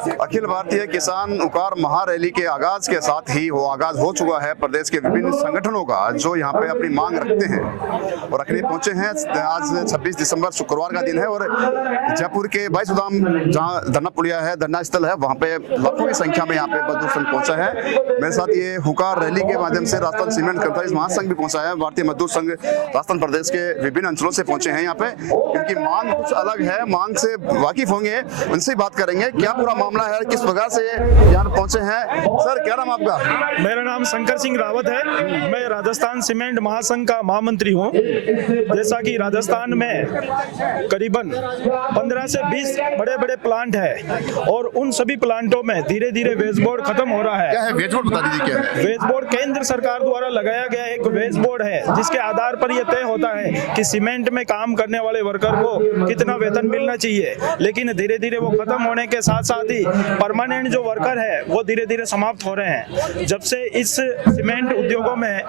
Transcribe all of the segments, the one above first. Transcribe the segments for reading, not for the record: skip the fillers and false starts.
अखिल भारतीय किसान उकार महारैली के आगाज के साथ ही वो आगाज हो चुका है प्रदेश के विभिन्न संगठनों का, जो यहाँ पे अपनी मांग रखते हैं और रखने पहुंचे हैं। आज 26 दिसंबर शुक्रवार का दिन है और जयपुर के 22 उदाम जहाँ धरना पुलिया है, धरना स्थल है, वहाँ पे लाखों की संख्या में यहाँ पे मजदूर संघ पहुंचा है। मेरे साथ ये हुकार रैली के माध्यम से राजस्थान सीमेंट कर्मचारी महासंघ भी पहुंचा है। भारतीय मजदूर संघ राजस्थान प्रदेश के विभिन्न अंचलों से पहुंचे हैं यहाँ पे, क्योंकि मांग कुछ अलग है। मांग से वाकिफ होंगे, उनसे बात करेंगे क्या पूरा मामला है, किस प्रकार से यहाँ पहुंचे हैं। सर क्या नाम आपका? मेरा नाम शंकर सिंह रावत है। मैं राजस्थान सीमेंट महासंघ का महामंत्री हूँ। जैसा कि राजस्थान में करीबन 15 से 20 बड़े बड़े प्लांट है और उन सभी प्लांटों में धीरे धीरे वेज बोर्ड खत्म हो रहा है। क्या है वेज बोर्ड, बता दीजिए क्या है? वेज बोर्ड केंद्र सरकार द्वारा लगाया गया एक वेज बोर्ड है, जिसके आधार पर यह तय होता है कि सीमेंट में काम करने वाले वर्कर को कितना वेतन मिलना चाहिए। लेकिन धीरे धीरे वो खत्म होने के साथ साथ ही परमानेंट जो वर्कर है वो धीरे धीरे समाप्त हो रहे हैं। जब से इस सीमेंट उद्योगों में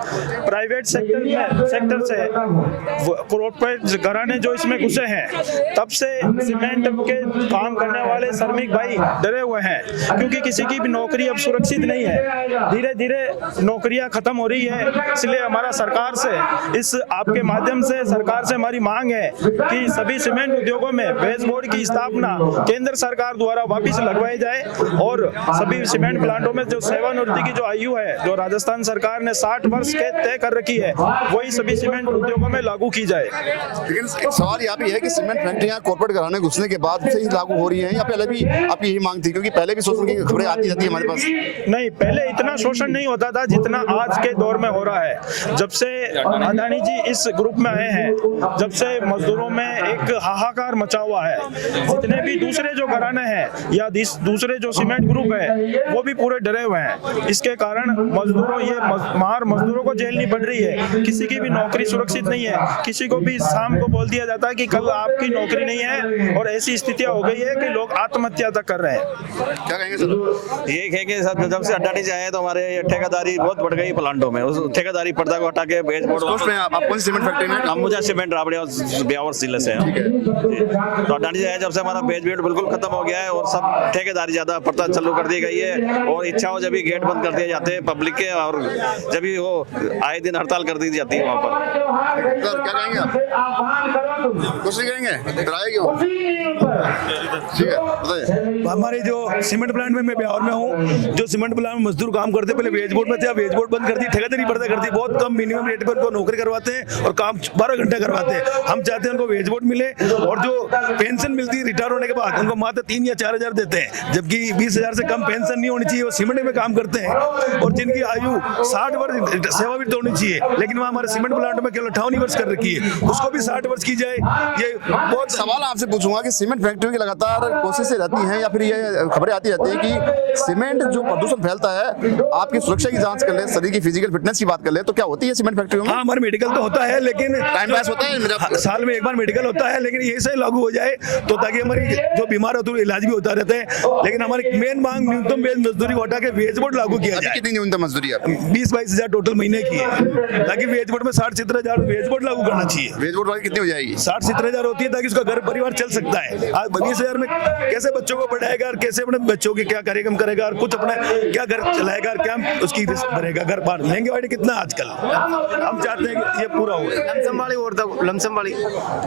प्राइवेट सेक्टर से कॉर्पोरेट घराने जो इसमें घुसे हैं, तब से सीमेंट के काम करने वाले श्रमिक भाई डरे हुए हैं, क्योंकि किसी की भी नौकरी अब सुरक्षित नहीं है। धीरे धीरे नौकरियां खत्म हो रही है। इसलिए हमारा सरकार से, इस आपके माध्यम से सरकार से हमारी मांग है कि सभी सीमेंट उद्योगों में वेज बोर्ड की स्थापना केंद्र सरकार द्वारा वापिस लगवाई जाए और सभी सीमेंट प्लांटों में जो सेवानिवृत्ति की जो आयु है, जो राजस्थान सरकार ने 60 वर्ष के तय कर रखी है, वही सभी सीमेंट उद्योगों में लागू की जाए। लेकिन एक सवाल यहाँ भी है कि सीमेंट फैक्ट्रियाँ कॉर्पोरेट घराने घुसने के बाद से ही लागू हो रही हैं या पहले भी आपकी यही मांग थी? क्योंकि पहले भी शोषण की खबरें आती रहती है हमारे पास। नहीं, पहले इतना शोषण नहीं होता था जितना आज के दौर में हो रहा है। जब से अडानी जी इस ग्रुप में आए हैं, जब से मजदूरों में एक हाहाकार मचा हुआ है। जितने भी दूसरे जो घराने हैं या दूसरे जो सीमेंट ग्रुप है, वो भी पूरे डरे हुए हैं। इसके कारण मजदूरों को झेलनी पड़ रही है। किसी की भी नौकरी सुरक्षित नहीं है। किसी को भी शाम को बोल दिया जाता है कि कल आपकी नौकरी नहीं है, और ऐसी स्थितियां हो गई है कि लोग आत्महत्या तक कर रहे हैं। क्या कहेंगे सर? ये कहेंगे सर, जब से अडानी जी आए तो हमारे ठेकेदारी बहुत बढ़ गई प्लांटों में। उस ठेकेदारी पर्दा को हटा के वेज बोर्ड आप कौन सी सीमेंट फैक्ट्री में? अंबुजा सीमेंट राबड़े और ब्यावर जिले से हैं। तो अडानी जी आए जब से हमारा वेज बोर्ड बिल्कुल खत्म हो गया है और सब ठेकेदारी ज्यादा पर्दा चालू कर दी गई है, और इच्छा हो जब भी गेट बंद कर दिए जाते हैं पब्लिक के, और जब भी वो आए दिन हड़ताल कर दी जाती है वहाँ पर। सर क्या कहेंगे आप? कुछ नहीं कहेंगे? डराएंगे वो? ठीक है, बताइए। हमारे जो सीमेंट प्लांट में मैं बिहार में हूँ, जो सीमेंट प्लांट में मजदूर काम करते पहले वेज बोर्ड में थे, वेज बोर्ड बंद कर दी, ठेकेदारी पर्दा कर दी। बहुत कम मिनिमम रेट पर उनको नौकरी करवाते हैं और काम 12 घंटे करवाते हैं। हम चाहते हैं उनको वेज बोर्ड मिले, और जो पेंशन मिलती है रिटायर होने के बाद उनको मात्र 3 या 4 हजार देते हैं, जबकि 20,000 से कम पेंशन नहीं होनी चाहिए। वो सीमेंट में काम करते हैं और जिनकी आयु 60 वर्ष सेवानिवृत्त होनी चाहिए, लेकिन वहाँ हमारे सीमेंट प्लांट में केवल 58 वर्ष कर रखी है, उसको भी 60 वर्ष की जाए। ये बहुत सवाल आपसे पूछूंगा कि सीमेंट फैक्ट्रियों की लगातार कोशिशें रहती हैं या फिर ये खबरें आती रहती हैं कि सीमेंट जो प्रदूषण फैलता है, आपकी सुरक्षा की जांच कर ले, शरीर की फिजिकल फिटनेस की बात कर ले, तो क्या होती है सीमेंट फैक्ट्रियों में? हाँ, हमारे मेडिकल तो होता है, लेकिन टाइम पास होता है। साल में एक बार मेडिकल होता है, लेकिन ये से लागू हो जाए तो ताकि हमारी जो बीमार होते हैं इलाज भी होता रहता है। लेकिन हमारी मेन मांग न्यूनतम वेज मजदूरी को हटा के वेज बोर्ड लागू किया जाए। कितनी न्यूनतम मजदूरी है? 20-22 हजार टोटल महीने की है, ताकि वेज बोर्ड में 60-70 हजार वेज बोर्ड लागू करना चाहिए। वेज बोर्ड वाली कितनी हो जाएगी? 60-70 हजार होती है, ताकि उसका घर परिवार चल सकता है। आज 20,000 में कैसे बच्चों को पढ़ाएगा और कैसे अपने बच्चों के क्या कार्यक्रम करेगा और कुछ अपने क्या घर चलाएगा और क्या उसकी भरेगा घर बार। महंगे वाले कितना आजकल, हम चाहते हैं कि ये पूरा हो। लमसम वाली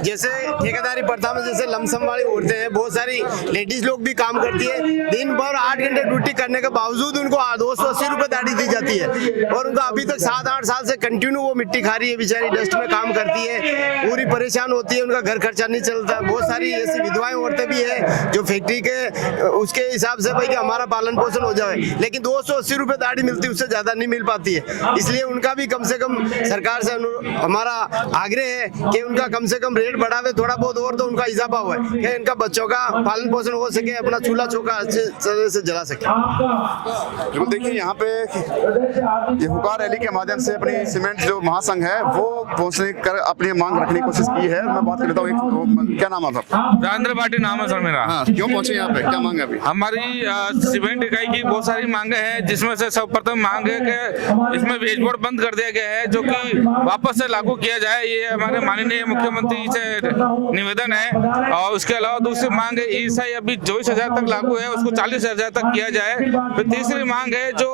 जैसे ठेकेदारी प्रथा में जैसे लमसम वाली औरतें हैं, बहुत सारी लेडीज लोग भी काम करती है। दिन भर 8 घंटे ड्यूटी करने के बावजूद उनको 280 रुपए दाढ़ी दी जाती है, और उनका अभी तक 7-8 साल से कंटिन्यू वो मिट्टी खा रही है, बेचारी डस्ट में काम करती है, पूरी परेशान होती है, उनका घर खर्चा नहीं चलता। बहुत सारी ऐसी विधवाएं औरतें भी है जो फैक्ट्री के उसके हिसाब से भाई कि हमारा पालन पोषण हो जाए, लेकिन 280 रुपए दाढ़ी मिलती है, उससे ज्यादा नहीं मिल पाती है। इसलिए उनका भी कम से कम सरकार से हमारा आग्रह है कि उनका कम से कम रेट बढ़ावे थोड़ा बहुत, और तो उनका इजाफा हुआ है कि इनका बच्चों का पालन पोषण हो सके, अपना चूल्हा चौका अच्छे तरह से जला सके। बिल्कुल, देखिए यहाँ पे ये हुकार रैली के माध्यम से अपनी सीमेंट जो महासंघ है वो पहुंचने कर अपनी मांग रखने की कोशिश की है। मैं बात कर लेता हूँ, क्या नाम है आपका? राजेंद्र त्रिपाठी नाम है सर मेरा। हाँ, क्यों पहुंचे यहाँ पे, क्या मांग है अभी? हमारी सीमेंट इकाई की बहुत सारी मांगे हैं, जिसमें से सर्वप्रथम मांग है कि इसमें वेज बोर्ड बंद कर दिया गया है, जो कि वापस से लागू किया जाए। ये हमारे माननीय मुख्यमंत्री से निवेदन है। और उसके अलावा दूसरी मांग है ईएसआई अभी 24,000 तक लागू है, उसको 40,000 तक किया जाए। फिर तीसरी मांग है जो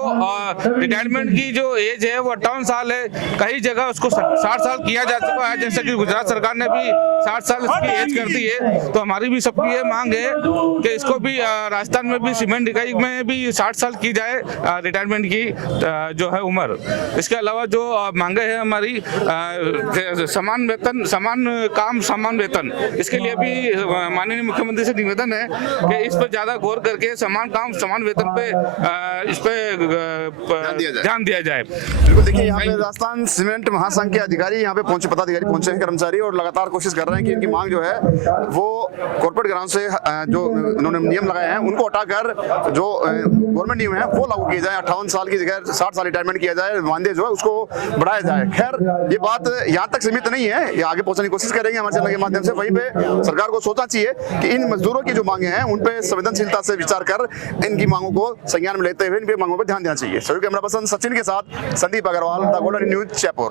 रिटायरमेंट की जो एज है वो 58 साल है, कई जगह उसको 60 साल किया जा चुका है, जैसे कि गुजरात सरकार ने भी 60 साल इसकी एज कर दी है। तो हमारी भी सबकी ये मांग है कि इसको भी राजस्थान में भी सीमेंट इकाई में भी 60 साल की जाए रिटायरमेंट की जो है उम्र। इसके अलावा जो मांगे हैं हमारी समान वेतन, समान काम, समान वेतन, इसके लिए भी माननीय मुख्यमंत्री से निवेदन है कि इस पर ज्यादा गौर करके समान काम समान वेतन पे इस पे ध्यान दिया जाए। बिल्कुल, देखिए यहाँ पे राजस्थान सीमेंट महासंघ के अधिकारी यहाँ पे पहुंचे, पदाधिकारी पहुंचे हैं, कर्मचारी, और लगातार कोशिश कर रहे हैं कि इनकी मांग जो है वो कॉर्पोरेट ग्राउंड से जो उन्होंने नियम लगाए हैं उनको हटाकर जो गवर्नमेंट नियम है वो लागू किए जाए। 58 साल की जगह 60 साल रिटायरमेंट किया जाए, मानदेय जो है उसको बढ़ाया जाए। खैर, ये बात यहाँ तक सीमित नहीं है, ये आगे पहुंचने की कोशिश करेंगे हमारे चैनल के माध्यम से। वहीं पे सरकार को सोचना चाहिए कि इन मजदूरों की जो मांगे हैं उन पे संवेदनशीलता से विचार कर इनकी मांगों को संज्ञान में लेते हुए इन मांगों पर ध्यान देना चाहिए। सभी कैमरा पर्सन सचिन के साथ Sandeep Agarwal, the golden news, Jaipur.